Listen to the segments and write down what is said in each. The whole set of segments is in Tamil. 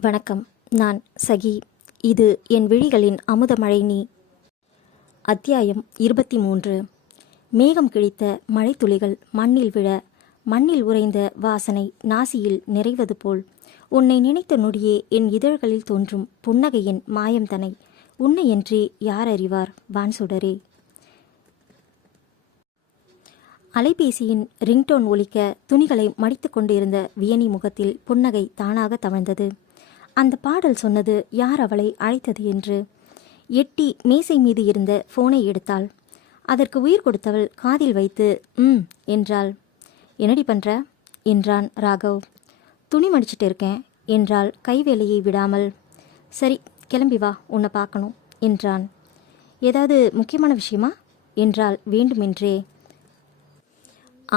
வணக்கம். நான் சகி. இது என் விழிகளின் அமுதமழை நீ. அத்தியாயம் 23. மேகம் கிழித்த மழைத்துளிகள் மண்ணில் விழ, மண்ணில் உறைந்த வாசனை நாசியில் நிறைவது போல் உன்னை நினைத்த நொடியே என் இதழ்களில் தோன்றும் புன்னகையின் மாயம்தனை உன்னையன்றி யார் அறிவார் வான்சுடரே. அலைபேசியின் ரிங்டோன் ஒலிக்க துணிகளை மடித்து கொண்டிருந்த வியனி முகத்தில் புன்னகை தானாக தவழ்ந்தது. அந்த பாடல் சொன்னது யார் அவளை அழைத்தது என்று. எட்டி மேசை மீது இருந்த போனை எடுத்தாள். அதற்கு உயிர் கொடுத்தவள் காதில் வைத்து என்றாள். என்னடி பண்ற என்றான் ராகவ். துணி மடிச்சிட்டு இருக்கேன் என்றாள் கைவேலையை விடாமல். சரி, கிளம்பி வா, உன்னை பார்க்கணும் என்றான். ஏதாவது முக்கியமான விஷயமா என்றாள் வேண்டுமென்றே.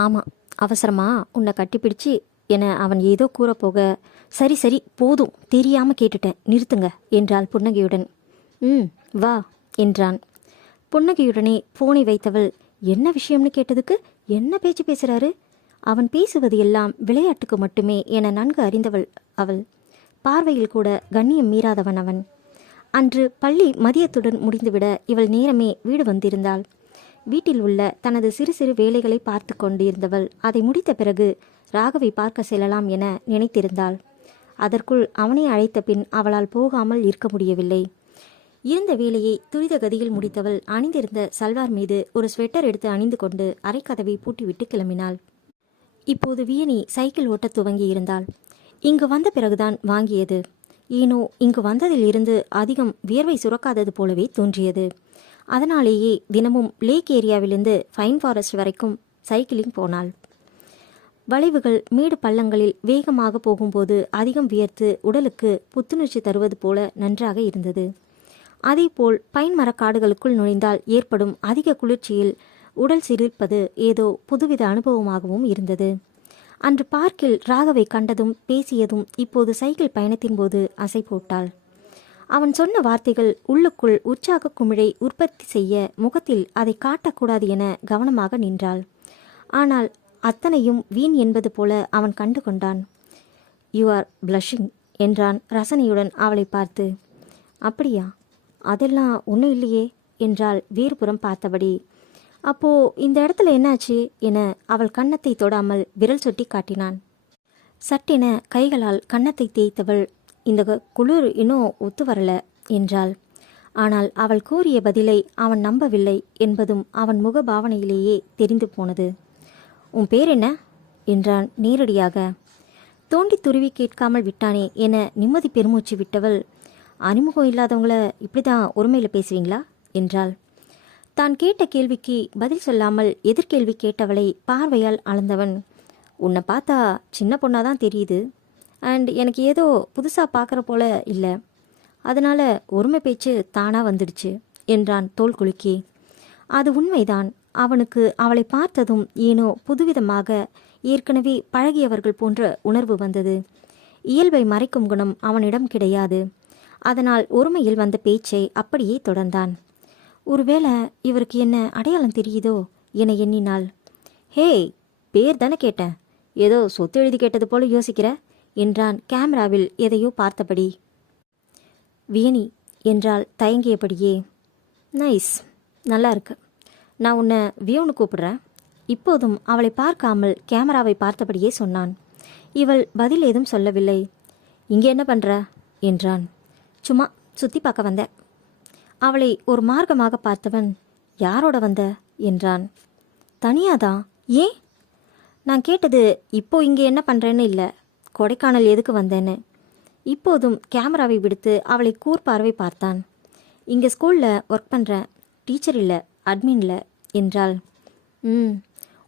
ஆமாம், அவசரமா உன்னை கட்டிப்பிடிச்சு என அவன் ஏதோ கூறப்போக, சரி சரி போதும், தெரியாமல் கேட்டுட்டேன், நிறுத்துங்க என்றாள் புன்னகையுடன். வா என்றான். புன்னகையுடனே போனை வைத்தவள் என்ன விஷயம்னு கேட்டதுக்கு என்ன பேச்சு பேசுகிறாரு, அவன் பேசுவது எல்லாம் விளையாட்டுக்கு மட்டுமே என நன்கு அறிந்தவள் அவள். பார்வையில் கூட கண்ணியம் மீறாதவன் அவன். அன்று பள்ளி மதியத்துடன் முடிந்துவிட இவள் நேரமே வீடு வந்திருந்தாள். வீட்டில் உள்ள தனது சிறு சிறு வேலைகளை பார்த்து கொண்டிருந்தவள் அதை முடித்த பிறகு ராகவை பார்க்க செல்லலாம் என நினைத்திருந்தாள். அதற்குள் அவனை அழைத்த பின் அவளால் போகாமல் இருக்க முடியவில்லை. இருந்த வேலையை துரித கதியில் முடித்தவள் அணிந்திருந்த சல்வார் மீது ஒரு ஸ்வெட்டர் எடுத்து அணிந்து கொண்டு அரைக்கதவை பூட்டிவிட்டு கிளம்பினாள். இப்போது வியனி சைக்கிள் ஓட்டத் துவங்கி இருந்தாள். இங்கு வந்த பிறகுதான் வாங்கியது. ஏனோ இங்கு வந்ததில் இருந்து அதிகம் வியர்வை சுரக்காதது போலவே தோன்றியது. அதனாலேயே தினமும் லேக் ஏரியாவிலிருந்து ஃபைன் ஃபாரஸ்ட் வரைக்கும் சைக்கிளிங் போனாள். வளைவுகள் மேடு பள்ளங்களில் வேகமாக போகும்போது அதிகம் வியர்த்து உடலுக்கு புத்துணர்ச்சி தருவது போல நன்றாக இருந்தது. அதேபோல் பைன் மரக்காடுகளுக்குள் நுழைந்தால் ஏற்படும் அதிக குளிர்ச்சியில் உடல் சிலிர்ப்பது ஏதோ புதுவித அனுபவமாகவும் இருந்தது. அன்று பார்க்கில் ராகவை கண்டதும் பேசியதும் இப்போது சைக்கிள் பயணத்தின் போது அசை போட்டாள். அவன் சொன்ன வார்த்தைகள் உள்ளுக்குள் உற்சாக குமிழை உற்பத்தி செய்ய முகத்தில் அதை காட்டக்கூடாது என கவனமாக நின்றாள். ஆனால் அத்தனையும் வீண் என்பது போல அவன் கண்டு கொண்டான். யூ ஆர் பிளஷிங் என்றான் ரசனையுடன் அவளை பார்த்து. அப்படியா, அதெல்லாம் ஒன்றும் இல்லையே என்றாள் வேறுபுறம் பார்த்தபடி. அப்போ இந்த இடத்துல என்னாச்சு என அவள் கன்னத்தை தொடாமல் விரல் சுட்டி காட்டினான். சட்டென கைகளால் கன்னத்தை தேய்த்தவள், இந்த குளிர் இன்னும் ஒத்து வரல என்றாள். ஆனால் அவள் கூறிய பதிலை அவன் நம்பவில்லை என்பதும் அவன் முக பாவனையிலேயே தெரிந்து போனது. உன் பேர் என்ன என்றான் நேரடியாக. தோண்டி துருவி கேட்காமல் விட்டானே என நிம்மதி பெருமூச்சு விட்டவள், அறிமுகம் இல்லாதவங்கள இப்படிதான் ஒருமையில் பேசுவீங்களா என்றாள். தான் கேட்ட கேள்விக்கு பதில் சொல்லாமல் எதிர்கேள்வி கேட்டவளை பார்வையால் அளந்தவன், உன்னை பார்த்தா சின்ன பொண்ணாதான் தெரியுது, அண்ட் எனக்கு ஏதோ புதுசாக பார்க்குற போல இல்லை, அதனால் ஒருமை பேச்சு தானாக வந்துடுச்சு என்றான் தோள் குலுக்கி. அது உண்மைதான். அவனுக்கு அவளை பார்த்ததும் ஏனோ புதுவிதமாக ஏற்கனவே பழகியவர்கள் போன்ற உணர்வு வந்தது. இயல்பை மறைக்கும் குணம் அவனிடம் கிடையாது. அதனால் ஒருமையில் வந்த பேச்சை அப்படியே தொடர்ந்தான். ஒருவேளை இவருக்கு என்ன அடையாளம் தெரியுதோ என எண்ணினாள். ஹே, பேர் தானே கேட்டேன், ஏதோ சொத்து எழுதி கேட்டது போல யோசிக்கிற என்றான் கேமராவில் எதையோ பார்த்தபடி. வியனி என்றால் தயங்கியபடியே. நைஸ், நல்லா இருக்கு, நான் உன்னை வியோன்னு கூப்பிடுறேன். இப்போதும் அவளை பார்க்காமல் கேமராவை பார்த்தபடியே சொன்னான். இவள் பதில் ஏதும் சொல்லவில்லை. இங்கே என்ன பண்ணுற என்றான். சும்மா சுற்றி பார்க்க வந்தேன். அவளை ஒரு மார்க்கமாக பார்த்தவன், யாரோட வந்த என்றான். தனியாதான். ஏன்? நான் கேட்டது இப்போ இங்கே என்ன பண்ணுறேன்னு இல்லை, கொடைக்கானல் எதுக்கு வந்தேன்னு. இப்போதும் கேமராவை விடுத்து அவளை கூர்பார்வை பார்த்தான். இங்கே ஸ்கூலில் ஒர்க் பண்ணுறேன், டீச்சர் இல்லை, அட்மின் இல்லை என்றாள்.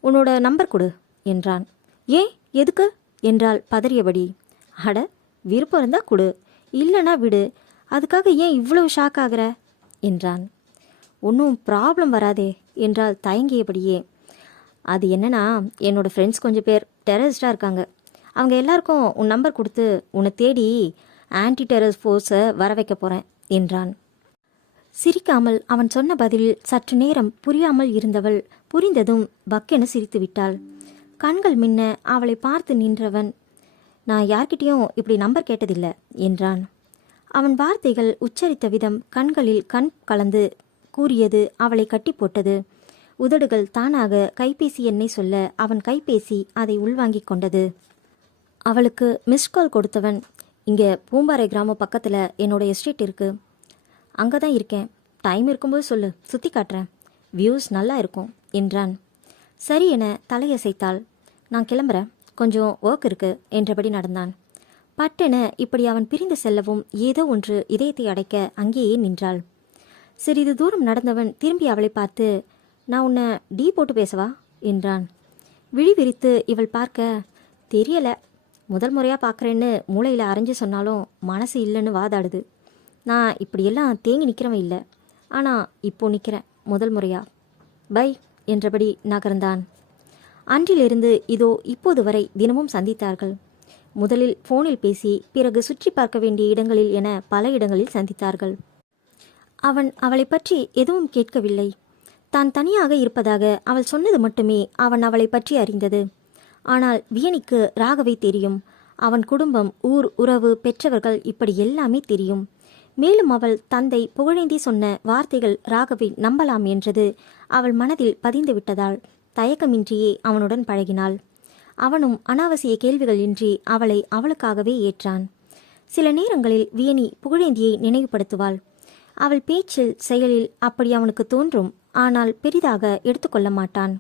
உன்னோட நம்பர் கொடு என்றான். ஏன், எதுக்கு என்றாள் பதறியபடி. அட, விருப்பம் இருந்தால் கொடு, இல்லைனா விடு, அதுக்காக ஏன் இவ்வளவு ஷாக் ஆகிற என்றான். ஒன்றும் ப்ராப்ளம் வராதே என்றால் தயங்கியபடியே. அது என்னன்னா, என்னோடய ஃப்ரெண்ட்ஸ் கொஞ்சம் பேர் டெரரிஸ்டாக இருக்காங்க, அவங்க எல்லாருக்கும் உன் நம்பர் கொடுத்து உன்னை தேடி ஆன்டி டெரர் ஃபோர்ஸை வர வைக்க போகிறேன் என்றான். சிரிக்காமல் அவன் சொன்ன பதிலில் சற்று நேரம் புரியாமல் இருந்தவள் புரிந்ததும் பக்கென சிரித்து விட்டாள். கண்கள் மின்ன அவளை பார்த்து நின்றவன், நான் யார்கிட்டயும் இப்படி நம்பர் கேட்டதில்லை என்றான். அவன் வார்த்தைகள் உச்சரித்த விதம், கண்களில் கண் கலந்து கூறியது அவளை கட்டி போட்டது. உதடுகள் தானாக கைபேசி எண்ணை சொல்ல அவன் கைபேசி அதை உள்வாங்கிக் கொண்டது. அவளுக்கு மிஸ்கால் கொடுத்தவன், இங்கே பூம்பாறை கிராமம் பக்கத்தில் என்னோட எஸ்டேட் இருக்கு, அங்கே தான் இருக்கேன், டைம் இருக்கும்போது சொல்லு, சுற்றி காட்டுறேன், வியூஸ் நல்லா இருக்கும் என்றான். சரி என தலையசைத்தாள். நான் கிளம்புறேன், கொஞ்சம் ஒர்க் இருக்கு என்றபடி நடந்தான். பட்டென இப்படி அவன் பிரிந்து செல்லவும் ஏதோ ஒன்று இதயத்தை அடைக்க அங்கேயே நின்றாள். சிறிது தூரம் நடந்தவன் திரும்பி அவளை பார்த்து, நான் உன்னை டீ போட்டு பேசவா என்றான். விழி விரித்து இவள் பார்க்க, தெரியல, முதல் முறையாக பார்க்குறேன்னு மூளையில் அரைஞ்சு சொன்னாலும் மனசு இல்லைன்னு வாதாடுது. நான் இப்படியெல்லாம் தேங்கி நிற்கிறவன் இல்லை, ஆனால் இப்போ நிற்கிறேன் முதல் முறையா. பை என்றபடி நகர்ந்தான். அன்றிலிருந்து இதோ இப்போது வரை தினமும் சந்தித்தார்கள். முதலில் ஃபோனில் பேசி, பிறகு சுற்றி பார்க்க வேண்டிய இடங்களில் என பல இடங்களில் சந்தித்தார்கள். அவன் அவளை பற்றி எதுவும் கேட்கவில்லை. தான் தனியாக இருப்பதாக அவள் சொன்னது மட்டுமே அவன் அவளை பற்றி அறிந்தது. ஆனால் வியனிக்கு ராகவை தெரியும். அவன் குடும்பம், ஊர், உறவு, பெற்றவர்கள் இப்படி எல்லாமே தெரியும். மேலும் அவள் தந்தை புகழேந்தி சொன்ன வார்த்தைகள் ராகவை நம்பலாம் என்றது அவள் மனதில் பதிந்து விட்டதால் தயக்கமின்றியே அவனுடன் பழகினாள். அவனும் அனாவசிய கேள்விகள் இன்றி அவளை அவளுக்காகவே ஏற்றான். சில நேரங்களில் வியனி புகழேந்தியை நினைவுபடுத்துவாள். அவள் பேச்சில் செயலில் அப்படி அவனுக்கு தோன்றும். ஆனால் பெரிதாக எடுத்துக்கொள்ள மாட்டான்.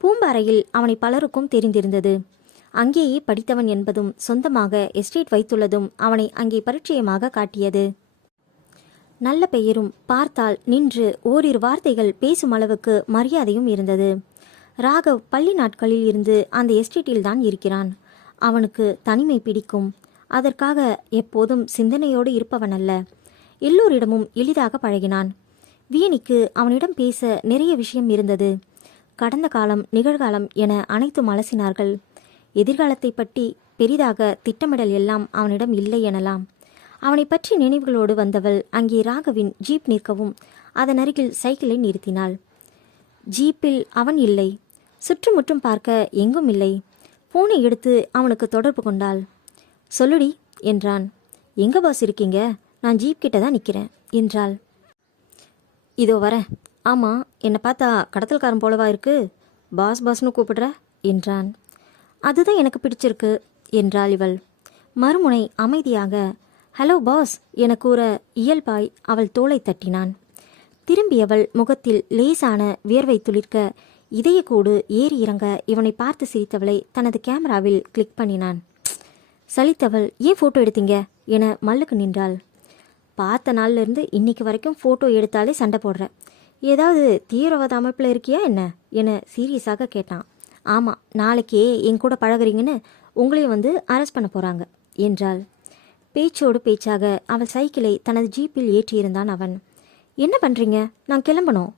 பூம்பாறையில் அவனை பலருக்கும் தெரிந்திருந்தது. அங்கேயே படித்தவன் என்பதும் சொந்தமாக எஸ்டேட் வைத்துள்ளதும் அவனை அங்கே பரிச்சயமாக காட்டியது. நல்ல பெயரும், பார்த்தால் நின்று ஓரிரு வார்த்தைகள் பேசும் அளவுக்கு மரியாதையும் இருந்தது. ராகவ் பள்ளி நாட்களில் இருந்து அந்த எஸ்டேட்டில் தான் இருக்கிறான். அவனுக்கு தனிமை பிடிக்கும். அதற்காக எப்போதும் சிந்தனையோடு இருப்பவன் அல்ல. எல்லோரிடமும் எளிதாக பழகினான். வியனிக்கு அவனிடம் பேச நிறைய விஷயம் இருந்தது. கடந்த காலம், நிகழ்காலம் என அனைத்தும் அலசினார்கள். எதிர்காலத்தை பற்றி பெரிதாக திட்டமிடல் எல்லாம் அவனிடம் இல்லை எனலாம். அவனை பற்றி நினைவுகளோடு வந்தவள் அங்கே ராகவின் ஜீப் நிற்கவும் அதன் அருகில் சைக்கிளை நிறுத்தினாள். ஜீப்பில் அவன் இல்லை. சுற்றுமுற்றும் பார்க்க எங்கும் இல்லை. போனை எடுத்து அவனுக்கு தொடர்பு கொண்டாள். சொல்லுடி என்றான். எங்க பாஸ் இருக்கீங்க? நான் ஜீப் கிட்ட தான் நிற்கிறேன் என்றாள். இதோ வரேன். ஆமாம், என்னை பார்த்தா கடத்தல்காரன் போலவா இருக்கு? பாஸ் பாஸ்னு கூப்பிடுற என்றான். அதுதான் எனக்கு பிடிச்சிருக்கு என்றாள் இவள். மறுமுனை அமைதியாக ஹலோ பாஸ் என கூற இயல்பாய் அவள் தோளை தட்டினான். திரும்பியவள் முகத்தில் லேசான வியர்வை துளிர்க்க இதயக்கூடு ஏறி இறங்க இவனை பார்த்து சிரித்தவளை தனது கேமராவில் கிளிக் பண்ணினான். சலித்தவள், ஏன் ஃபோட்டோ எடுத்தீங்க என மல்லுக்கு நின்றாள். பார்த்த நாள்லேருந்து இன்னைக்கு வரைக்கும் ஃபோட்டோ எடுத்தாலே சண்டை போடுற, ஏதாவது தீவிரவாத அமைப்பில் இருக்கியா என்ன என சீரியஸாக கேட்டான். ஆமாம், நாளைக்கே என் கூட பழகுறீங்கன்னு உங்களையும் வந்து அரெஸ்ட் பண்ண போகிறாங்க என்றாள். பேச்சோடு பேச்சாக அவள் சைக்கிளை தனது ஜீப்பில் ஏற்றியிருந்தான் அவன். என்ன பண்ணுறீங்க? நான் கிளம்பணும்.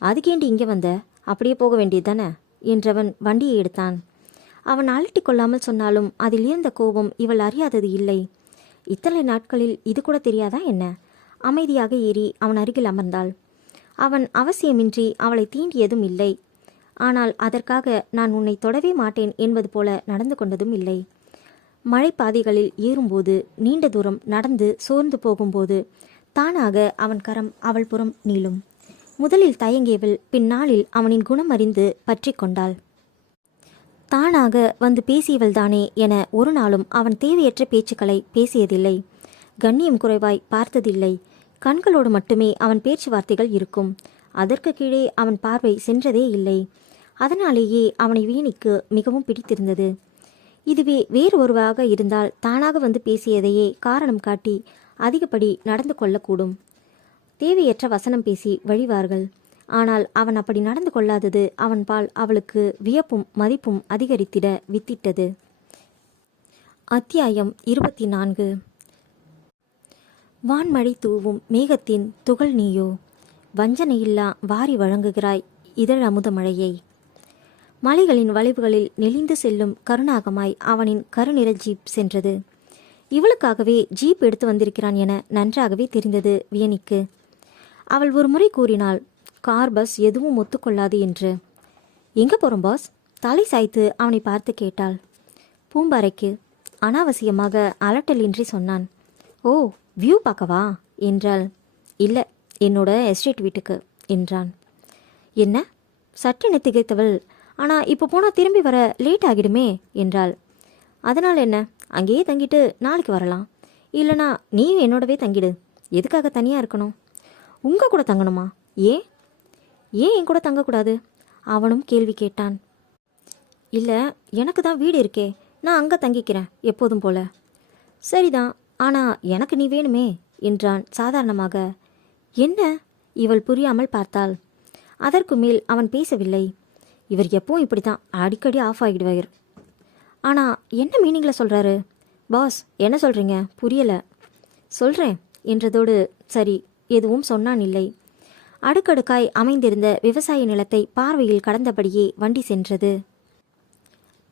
அதுக்கேண்டி இங்கே வந்த? அப்படியே போக வேண்டியது தானே என்றவன் வண்டியை எடுத்தான். அவன் அலட்டி கொள்ளாமல் சொன்னாலும் அதில் இருந்த கோபம் இவள் அறியாதது இல்லை. இத்தனை நாட்களில் இது கூட தெரியாதா என்ன? அமைதியாக ஏறி அவன் அருகில் அமர்ந்தாள். அவன் அவசியமின்றி அவளை தீண்டியதும் இல்லை. ஆனால் அதற்காக நான் உன்னை தொடவே மாட்டேன் என்பது போல நடந்து கொண்டதும் இல்லை. மழைப்பாதைகளில் ஏறும்போது, நீண்ட தூரம் நடந்து சோர்ந்து போகும்போது தானாக அவன் கரம் அவள் புறம் நீளும். முதலில் தயங்கியவள் பின்னாளில் அவனின் குணம் அறிந்து பற்றி கொண்டாள். தானாக வந்து பேசியவள்தானே என ஒரு நாளும் அவன் தேவையற்ற பேச்சுக்களை பேசியதில்லை. கண்ணியம் குறைவாய் பார்த்ததில்லை. கண்களோடு மட்டுமே அவன் பேச்சுவார்த்தைகள் இருக்கும். அதற்கு கீழே அவன் பார்வை சென்றதே இல்லை. அதனாலேயே அவனை வீணிக்கு மிகவும் பிடித்திருந்தது. இதுவே வேறு ஒருவராக இருந்தால் தானாக வந்து பேசியதையே காரணம் காட்டி அதிகப்படி நடந்து கொள்ளக்கூடும். தேவையற்ற வசனம் பேசி வழிவார்கள். ஆனால் அவன் அப்படி நடந்து கொள்ளாதது அவன் பால் அவளுக்கு வியப்பும் மதிப்பும் அதிகரித்திட வித்திட்டது. அத்தியாயம் 24. வான்மழை தூவும் மேகத்தின் துகள் நீயோ, வஞ்சனையில்லா வாரி வழங்குகிறாய் இதழ் அமுத மழையை. மலைகளின் வளைவுகளில் நெளிந்து செல்லும் கருணாகமாய் அவனின் கருநிற ஜீப் சென்றது. இவளுக்காகவே ஜீப் எடுத்து வந்திருக்கிறான் என நன்றாகவே தெரிந்தது வியனிக்கு. அவள் ஒரு முறை கூறினாள், கார் பஸ் எதுவும் ஒத்துக்கொள்ளாது என்று. எங்கே போகிறோம் பாஸ்? தலை சாய்த்து அவனை பார்த்து கேட்டாள். பூம்பாறைக்கு அனாவசியமாக அலட்டலின்றி சொன்னான். ஓ, வியூ பார்க்கவா என்றாள். இல்லை, என்னோட எஸ்டேட் வீட்டுக்கு என்றான். என்ன? சட்டென திகைத்தவள், ஆனால் இப்போ போனால் திரும்பி வர லேட் ஆகிடுமே என்றாள். அதனால் என்ன, அங்கேயே தங்கிட்டு நாளைக்கு வரலாம். இல்லைனா நீயும் என்னோடவே தங்கிடு. எதுக்காக தனியாக இருக்கணும்? உங்கள் கூட தங்கணுமா? ஏன் ஏன் என் கூட தங்கக்கூடாது? அவனும் கேள்வி கேட்டான். இல்லை, எனக்கு தான் வீடு இருக்கே, நான் அங்கே தங்கிக்கிறேன் எப்போதும் போல. சரிதான், ஆனால் எனக்கு நீ வேணுமே என்றான் சாதாரணமாக. என்ன? இவள் புரியாமல் பார்த்தாள். அதற்கு மேல் அவன் பேசவில்லை. இவர் எப்பவும் இப்படி தான், அடிக்கடி ஆஃப் ஆகிடுவார். ஆனால் என்ன மீனிங்கில் சொல்கிறாரு? பாஸ், என்ன சொல்கிறீங்க? புரியலை. சொல்கிறேன் என்றதோடு சரி எதுவும் சொன்னான் இல்லை. அடுக்கடுக்காய் அமைந்திருந்த விவசாய நிலத்தை பார்வையில் கடந்தபடியே வண்டி சென்றது.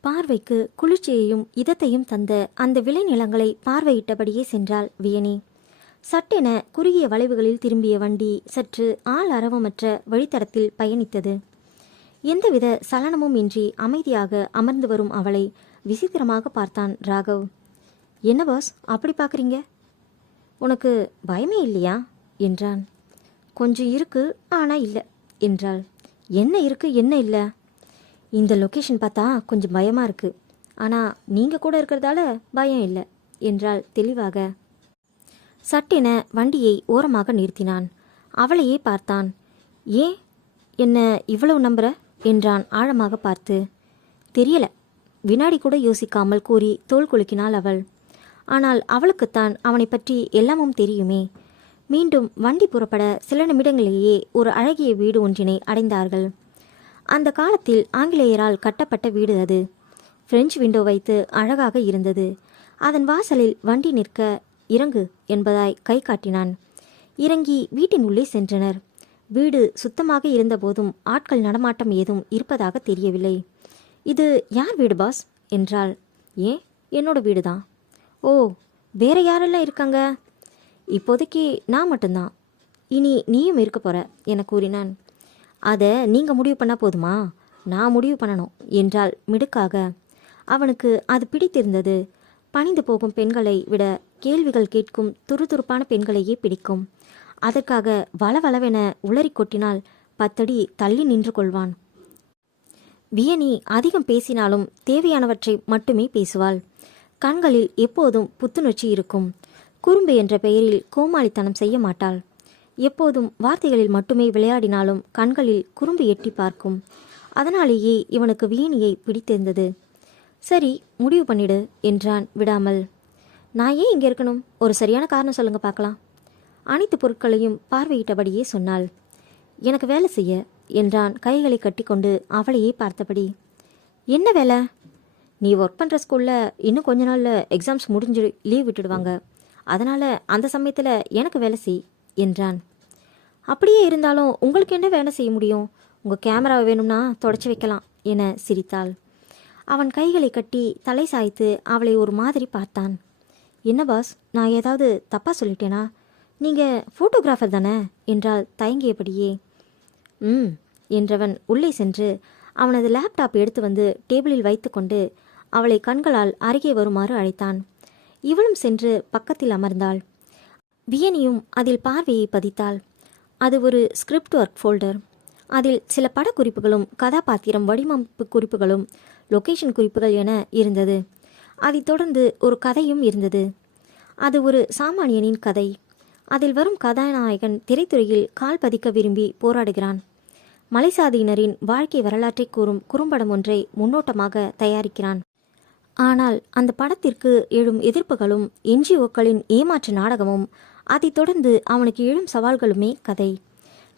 பார்வைக்கு குளிர்ச்சியையும் இதத்தையும் தந்த அந்த விளைநிலங்களை பார்வையிட்டபடியே சென்றாள் வியனி. சட்டென குறுகிய வளைவுகளில் திரும்பிய வண்டி சற்று ஆள் அரவமற்ற வழித்தடத்தில் பயணித்தது. எந்தவித சலனமும் இன்றி அமைதியாக அமர்ந்து வரும் அவளை விசித்திரமாக பார்த்தான் ராகவ். என்ன பாஸ் அப்படி பார்க்குறீங்க? உனக்கு பயமே இல்லையா என்றான். கொஞ்சம் இருக்கு, ஆனால் இல்லை என்றாள். என்ன இருக்கு, என்ன இல்லை? இந்த லொக்கேஷன் பார்த்தா கொஞ்சம் பயமாக இருக்கு, ஆனால் நீங்கள் கூட இருக்கிறதால பயம் இல்லை என்றாள் தெளிவாக. சட்டென வண்டியை ஓரமாக நிறுத்தினான். அவளையே பார்த்தான். ஏன் என்ன இவ்வளவு நம்புற என்றான் ஆழமாக பார்த்து. தெரியல, வினாடி கூட யோசிக்காமல் கூறி தோள் குலுக்கினாள் அவள். ஆனால் அவளுக்குத்தான் அவனை பற்றி எல்லாமும் தெரியுமே. மீண்டும் வண்டி புறப்பட சில நிமிடங்களிலேயே ஒரு அழகிய வீடு ஒன்றினை அடைந்தார்கள். அந்த காலத்தில் ஆங்கிலேயரால் கட்டப்பட்ட வீடு அது. பிரெஞ்சு விண்டோ வைத்து அழகாக இருந்தது. அதன் வாசலில் வண்டி நிற்க இறங்கு என்பதாய் கை காட்டினான். இறங்கி வீட்டின் உள்ளே சென்றனர். வீடு சுத்தமாக இருந்தபோதும் ஆட்கள் நடமாட்டம் ஏதும் இருப்பதாக தெரியவில்லை. இது யார் வீடு பாஸ் என்றாள். ஏன், என்னோட வீடு தான். ஓ, வேற யாரெல்லாம் இருக்காங்க? இப்போதைக்கு நான் மட்டும்தான். இனி நீயும் இருக்க போற என கூறினான். அதை நீங்கள் முடிவு பண்ணால் போதுமா? நான் முடிவு பண்ணணும் என்றாள் மிடுக்காக. அவனுக்கு அது பிடித்திருந்தது. பணிந்து போகும் பெண்களை விட கேள்விகள் கேட்கும் துருதுருப்பான பெண்களையே பிடிக்கும். அதற்காக வளவளவென உளறி கொட்டினால் 10 அடி தள்ளி நின்று கொள்வான். வியனி அதிகம் பேசினாலும் தேவையானவற்றை மட்டுமே பேசுவாள். கண்களில் எப்போதும் புத்துணர்ச்சி இருக்கும். குறும்பு என்ற பெயரில் கோமாளித்தனம் செய்ய மாட்டாள். எப்போதும் வார்த்தைகளில் மட்டுமே விளையாடினாலும் கண்களில் குறும்பு எட்டி பார்க்கும். அதனாலேயே இவனுக்கு வியனியை பிடித்திருந்தது. சரி, முடிவு பண்ணிடு என்றான் விடாமல். நான் ஏன் இங்கே இருக்கணும்? ஒரு சரியான காரணம் சொல்லுங்க பார்க்கலாம். அனைத்து பொருட்களையும் பார்வையிட்டபடியே சொன்னாள். எனக்கு வேலை செய்ய என்றான் கைகளை கட்டிக்கொண்டு அவளையே பார்த்தபடி. என்ன வேலை? நீ ஒர்க் பண்ணுற ஸ்கூலில் இன்னும் கொஞ்ச நாளில் எக்ஸாம்ஸ் முடிஞ்சு லீவ் விட்டுடுவாங்க. அதனால் அந்த சமயத்தில் எனக்கு வேலை செய் என்றான். அப்படியே இருந்தாலும் உங்களுக்கு என்ன வேலை செய்ய முடியும்? உங்கள் கேமராவை வேணும்னா தொடச்சி வைக்கலாம் என சிரித்தாள். அவன் கைகளை கட்டி தலை சாய்த்து அவளை ஒரு மாதிரி பார்த்தான். என்ன பாஸ், நான் ஏதாவது தப்பாக சொல்லிட்டேனா? நீங்கள் ஃபோட்டோகிராஃபர் தானே என்றால் தயங்கியபடியே. என்றவன் உள்ளே சென்று அவனது லேப்டாப் எடுத்து வந்து டேபிளில் வைத்து கொண்டு அவளை கண்களால் அருகே வருமாறு அழைத்தான். இவளும் சென்று பக்கத்தில் அமர்ந்தாள். வியனியும் அதில் பார்வையை பதித்தாள். அது ஒரு ஸ்கிரிப்ட் ஒர்க் ஃபோல்டர். அதில் சில படக்குறிப்புகளும் கதாபாத்திரம் வடிவமைப்பு குறிப்புகளும் லொகேஷன் குறிப்புகள் என இருந்தது. அதைத் தொடர்ந்து ஒரு கதையும் இருந்தது. அது ஒரு சாமானியனின் கதை. அதில் வரும் கதாநாயகன் திரைத்துறையில் கால் பதிக்க விரும்பி போராடுகிறான். மலைசாதியினரின் வாழ்க்கை வரலாற்றை கூறும் குறும்படம் ஒன்றை முன்னோட்டமாக தயாரிக்கிறான். ஆனால் அந்த படத்திற்கு எழும் எதிர்ப்புகளும் என்ஜிஓக்களின் ஏமாற்று நாடகமும் அதைத் தொடர்ந்து அவனுக்கு எழும் சவால்களுமே கதை.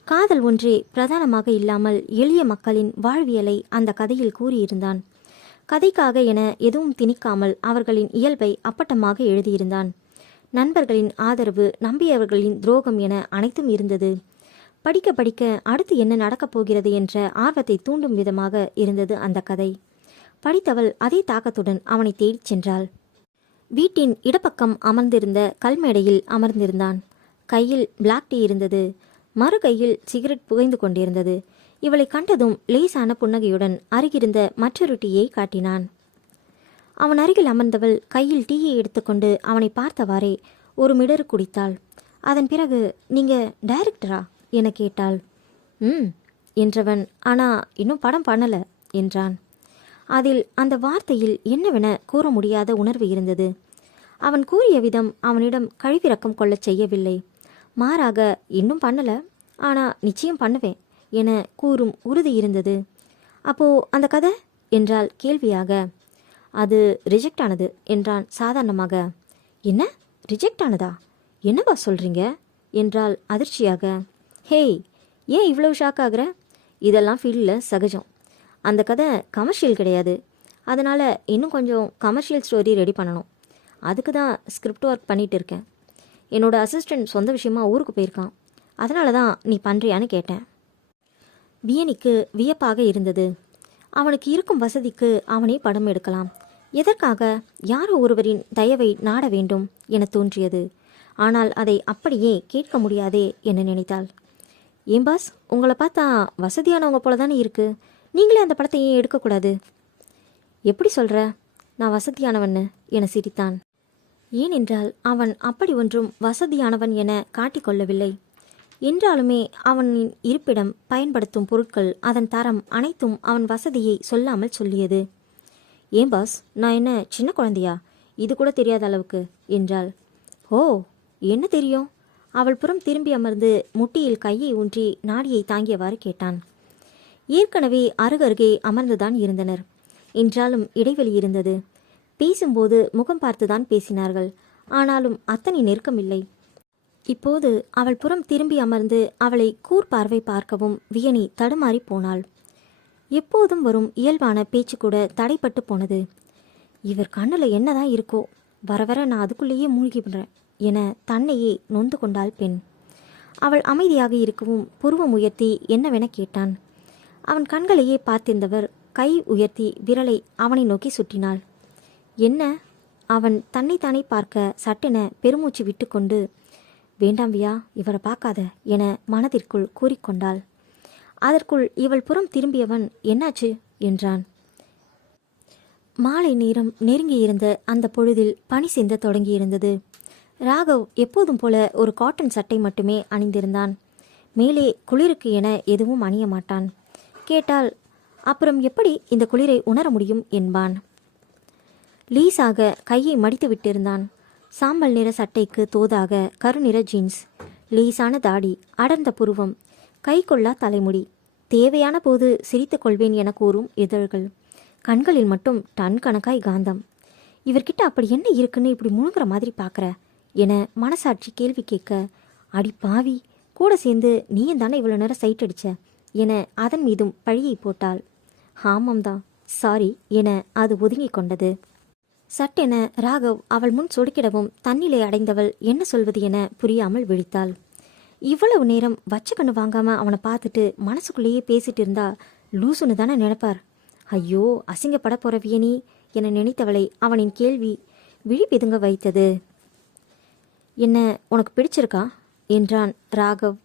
காதல் ஒன்றே பிரதானமாக இல்லாமல் எளிய மக்களின் வாழ்வியலை அந்த கதையில் கூறியிருந்தான். கதைக்காக என எதுவும் திணிக்காமல் அவர்களின் இயல்பை அப்பட்டமாக எழுதியிருந்தான். நண்பர்களின் ஆதரவு, நம்பியவர்களின் துரோகம் என அனைத்தும் இருந்தது. படிக்க படிக்க அடுத்து என்ன நடக்கப் போகிறது என்ற ஆர்வத்தை தூண்டும் விதமாக இருந்தது அந்த கதை. படித்தவள் அதே தாக்கத்துடன் அவனை தேடிச் சென்றாள். வீட்டின் இடப்பக்கம் அமர்ந்திருந்த கல்மேடையில் அமர்ந்திருந்தான். கையில் பிளாக் டீ இருந்தது. மறு கையில் சிகரெட் புகைந்து கொண்டிருந்தது. இவளை கண்டதும் லேசான புன்னகையுடன் அருகிருந்த மற்றொரு டீயை காட்டினான். அவன் அருகில் அமர்ந்தவள் கையில் டீயை எடுத்துக்கொண்டு அவனை பார்த்தவாறே ஒரு மிடறு குடித்தாள். அதன் பிறகு, நீங்க டைரக்டரா என கேட்டாள். என்றவன், ஆனா இன்னும் படம் பண்ணல என்றான். அதில் அந்த வார்த்தையில் என்னவென கூற முடியாத உணர்வு இருந்தது. அவன் கூறிய விதம் அவனிடம் கழிவிறக்கம் கொள்ளச் செய்யவில்லை. மாறாக, இன்னும் பண்ணல, ஆனா நிச்சயம் பண்ணுவேன் என கூறும் உறுதி இருந்தது. அப்போ அந்த கதை என்றால் கேள்வியாக. அது ரிஜெக்ட் ஆனது என்றான் சாதாரணமாக. என்ன, ரிஜெக்ட் ஆனதா? என்னவா சொல்றீங்க என்றால் அதிர்ச்சியாக. ஹேய், ஏன் இவ்வளவு ஷாக் ஆகுற? இதெல்லாம் ஃபீல்டில் சகஜம். அந்த கதை கமர்ஷியல் கிடையாது. அதனால் இன்னும் கொஞ்சம் கமர்ஷியல் ஸ்டோரி ரெடி பண்ணணும். அதுக்கு தான் ஸ்கிரிப்ட் ஒர்க் பண்ணிகிட்டு இருக்கேன். என்னோடய அசிஸ்டண்ட் சொந்த விஷயமா ஊருக்கு போயிருக்கான். அதனால தான் நீ பண்ணுறியான்னு கேட்டேன். வியனிக்கு வியப்பாக இருந்தது. அவனுக்கு இருக்கும் வசதிக்கு அவனே படம் எடுக்கலாம். எதற்காக யாரோ ஒருவரின் தயவை நாட வேண்டும் என தோன்றியது. ஆனால் அதை அப்படியே கேட்க முடியாதே என நினைத்தாள். ஏன் பாஸ், உங்களை பார்த்தா வசதியானவங்க போல தானே இருக்கு. நீங்களே அந்த படத்தை ஏன் எடுக்கக்கூடாது? எப்படி சொல்கிற? நான் வசதியானவன்னு என சிரித்தான். ஏனென்றால் அவன் அப்படி ஒன்றும் வசதியானவன் என காட்டிக்கொள்ளவில்லை. என்றாலுமே அவனின் இருப்பிடம், பயன்படுத்தும் பொருட்கள், அதன் தரம் அனைத்தும் அவன் வசதியை சொல்லாமல் சொல்லியது. ஏன் பாஸ், நான் என்ன சின்ன குழந்தையா? இது கூட தெரியாத அளவுக்கு என்றாள். ஓ, என்ன தெரியும்? அவள் புறம் திரும்பி அமர்ந்து முட்டியில் கையை ஊன்றி நாடியை தாங்கியவாறு கேட்டான். ஏற்கனவே அருகருகே அமர்ந்துதான் இருந்தனர். என்றாலும் இடைவெளி இருந்தது. பேசும்போது முகம் பார்த்துதான் பேசினார்கள். ஆனாலும் அத்தனை நெருக்கமில்லை. இப்போது அவள் புறம் திரும்பி அமர்ந்து அவளை கூர்பார்வை பார்க்கவும் வியனி தடுமாறி போனாள். எப்போதும் வரும் இயல்பான பேச்சு கூட தடைப்பட்டு போனது. இவர் கண்ணில் என்னதான் இருக்கோ, வர வர நான் அதுக்குள்ளேயே மூழ்கி விடுறேன் என தன்னையே நொந்து கொண்டாள் பெண். அவள் அமைதியாக இருக்கவும் புருவம் உயர்த்தி என்னவென கேட்டான். அவன் கண்களையே பார்த்திருந்தவர் கை உயர்த்தி விரலை அவனை நோக்கி சுற்றினாள். என்ன? அவன் தன்னைத்தானே பார்க்க சட்டென பெருமூச்சு விட்டுக்கொண்டு, வேண்டாம் வியா, இவரை பார்க்காத என மனதிற்குள் கூறிக்கொண்டாள். அதற்குள் இவள் புறம் திரும்பியவன், என்னாச்சு என்றான். மாலை நேரம் நெருங்கியிருந்த அந்த பொழுதில் பனி சிந்த தொடங்கியிருந்தது. ராகவ் எப்போதும் போல ஒரு காட்டன் சட்டை மட்டுமே அணிந்திருந்தான். மேலே குளிருக்கு என எதுவும் அணிய மாட்டான். கேட்டால், அப்புறம் எப்படி இந்த குளிரை உணர முடியும் என்பான். லீஸாக கையை மடித்து விட்டிருந்தான். சாம்பல் நிற சட்டைக்கு தோதாக கருநிற ஜீன்ஸ், லீஸான தாடி, அடர்ந்த புருவம், கை கொள்ளா தலைமுடி, தேவையான போது சிரித்துக் கொள்வேன் என கூறும் இதழ்கள், கண்களில் மட்டும் டன் கணக்காய் காந்தம். இவர்கிட்ட அப்படி என்ன இருக்குன்னு இப்படி முழுங்குற மாதிரி பார்க்குற என மனசாட்சி கேள்வி கேட்க, அடி பாவி, கூட சேர்ந்து நீயும் தானே இவ்வளோ நேரம் சைட் அடிச்ச என அதன் மீதும் பழியை போட்டாள். ஆமாம்தான், சாரி என அது ஒதுங்கி கொண்டது. சட்டென ராகவ் அவள் முன் சொடுக்கிடவும் தன்னிலை அடைந்தவள் என்ன சொல்வது என புரியாமல் விழித்தாள். இவ்வளவு நேரம் வச்ச கண்ணு வாங்காம அவனை பார்த்துட்டு மனசுக்குள்ளேயே பேசிட்டு இருந்தா லூசுன்னு தானே நினைப்பார். ஐயோ, அசிங்கப்பட போற வியனி என நினைத்தவளை அவனின் கேள்வி விழி பிதுங்க வைத்தது. என்ன, உனக்கு பிடிச்சிருக்கா என்றான் ராகவ்